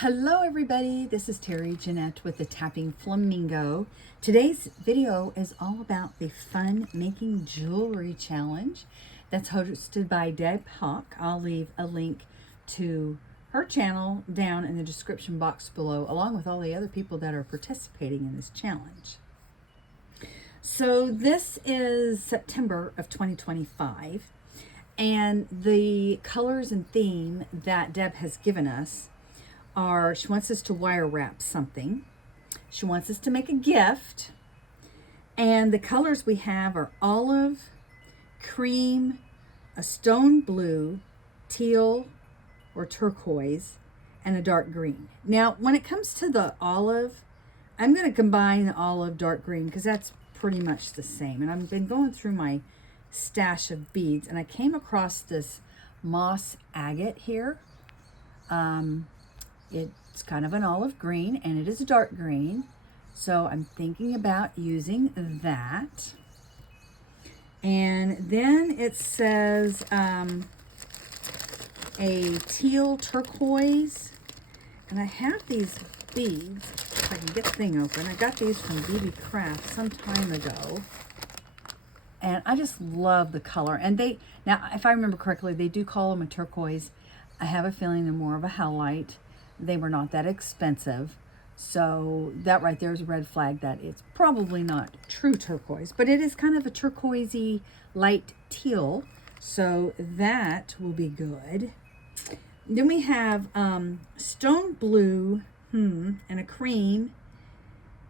Hello everybody, this is Terry Jeanette with the Tappingflamingo. Today's video is all about the Fun Making Jewelry Challenge that's hosted by Deb Hawk. I'll leave a link to her channel down in the description box below, along with all the other people that are participating in this challenge. So this is September of 2025, and the colors and theme that Deb has given us are, she wants us to wire wrap something. She wants us to make a gift. And the colors we have are olive, cream, a stone blue, teal or turquoise, and a dark green. Now, when it comes to the olive, I'm going to combine the olive dark green because that's pretty much the same. And I've been going through my stash of beads and I came across this moss agate here. It's kind of an olive green and it is a dark green. So I'm thinking about using that. And then it says a teal turquoise. And I have these beads, if I can get the thing open. I got these from BB Craft some time ago. And I just love the color. And now if I remember correctly, they do call them a turquoise. I have a feeling they're more of a halite. They were not that expensive. So that right there is a red flag that it's probably not true turquoise, but it is kind of a turquoisey light teal. So that will be good. Then we have stone blue and a cream.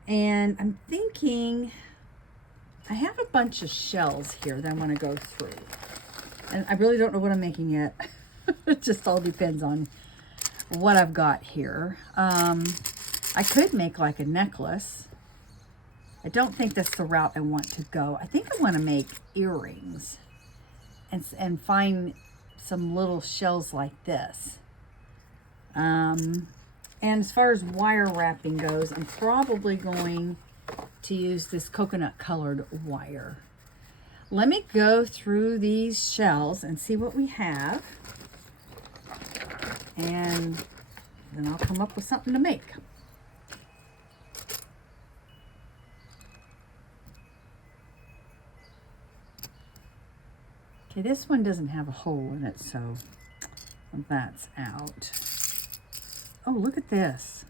And I'm thinking, I have a bunch of shells here that I want to go through. And I really don't know what I'm making yet. It just all depends on what I've got here. I could make like a necklace. I don't think that's the route I want to go. I think I want to make earrings and find some little shells like this. And as far as wire wrapping goes, I'm probably going to use this coconut colored wire. Let me go through these shells and see what we have. And then I'll come up with something to make. Okay, this one doesn't have a hole in it, so that's out. Oh, look at this.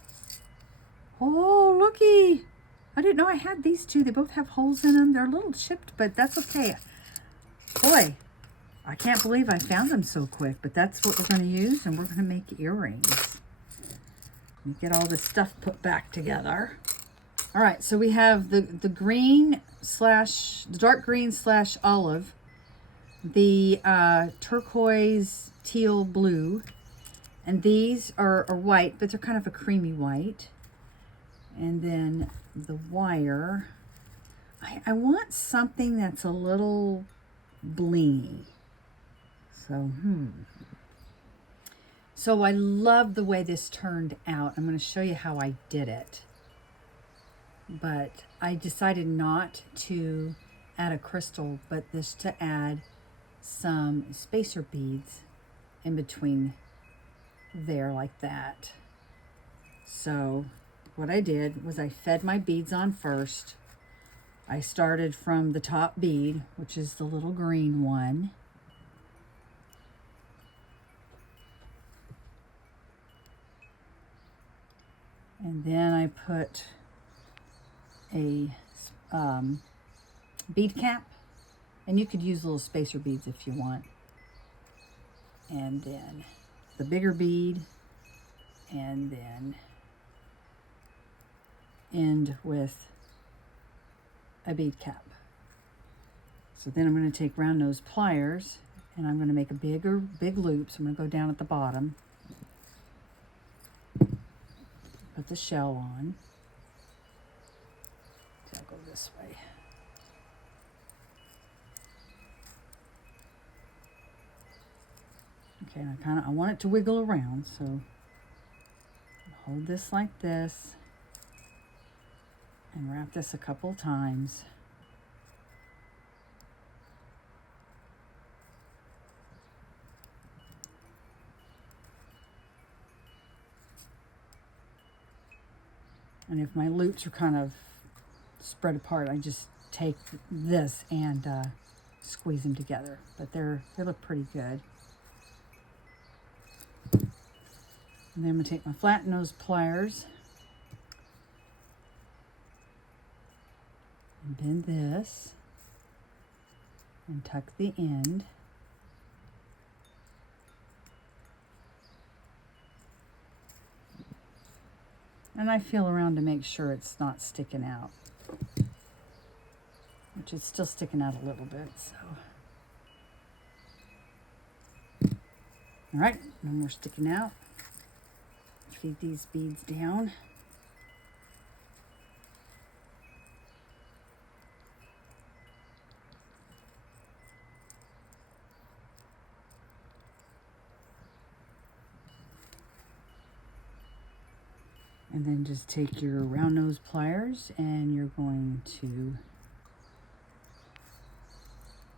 Oh, looky. I didn't know I had these two. They both have holes in them. They're a little chipped, but that's okay. Boy, I can't believe I found them so quick, but that's what we're going to use, and we're going to make earrings. Let me get all this stuff put back together. All right, so we have the green slash, the dark green slash olive, the turquoise teal blue, and these are white, but they're kind of a creamy white. And then the wire, I want something that's a little blingy. So I love the way this turned out. I'm going to show you how I did it. But I decided not to add a crystal, but this to add some spacer beads in between there like that. So what I did was I fed my beads on first. I started from the top bead, which is the little green one. And then I put a bead cap, and you could use little spacer beads if you want. And then the bigger bead, and then end with a bead cap. So then I'm going to take round nose pliers, and I'm going to make a big loop. So I'm going to go down at the bottom. Put the shell on. So I'll go this way. Okay, and I want it to wiggle around, so hold this like this and wrap this a couple times. And if my loops are kind of spread apart, I just take this and squeeze them together. But they look pretty good. And then I'm going to take my flat nose pliers and bend this and tuck the end. And I feel around to make sure it's not sticking out, which is still sticking out a little bit, so. All right, no more sticking out. Feed these beads down. And then just take your round nose pliers and you're going to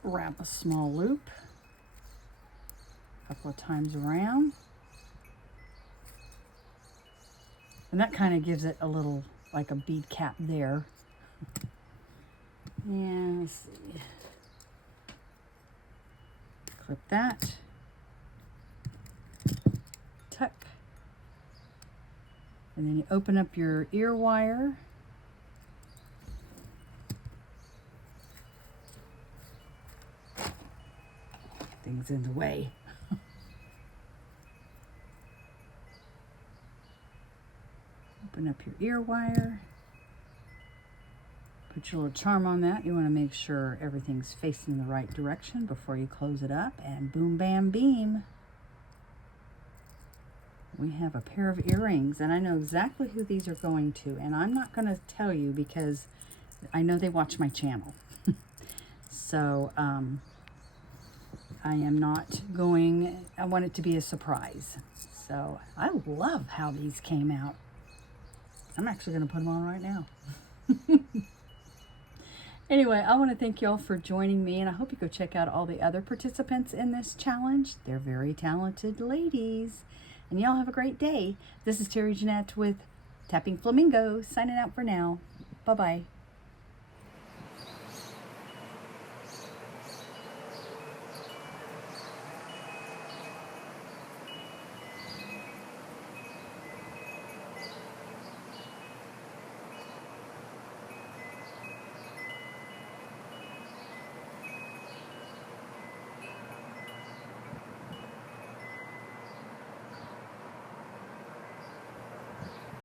wrap a small loop a couple of times around. And that kind of gives it a little, like a bead cap there. And let's see. Clip that. Tuck. And then you open up your ear wire. Things in the way. Open up your ear wire. Put your little charm on that. You want to make sure everything's facing the right direction before you close it up. And boom, bam, beam. We have a pair of earrings, and I know exactly who these are going to, and I'm not going to tell you because I know they watch my channel. So I am not going, I want it to be a surprise. So I love how these came out. I'm actually going to put them on right now. Anyway, I want to thank y'all for joining me, and I hope you go check out all the other participants in this challenge. They're very talented ladies. And y'all have a great day. This is Terry Jeanette with Tapping Flamingo, signing out for now. Bye-bye.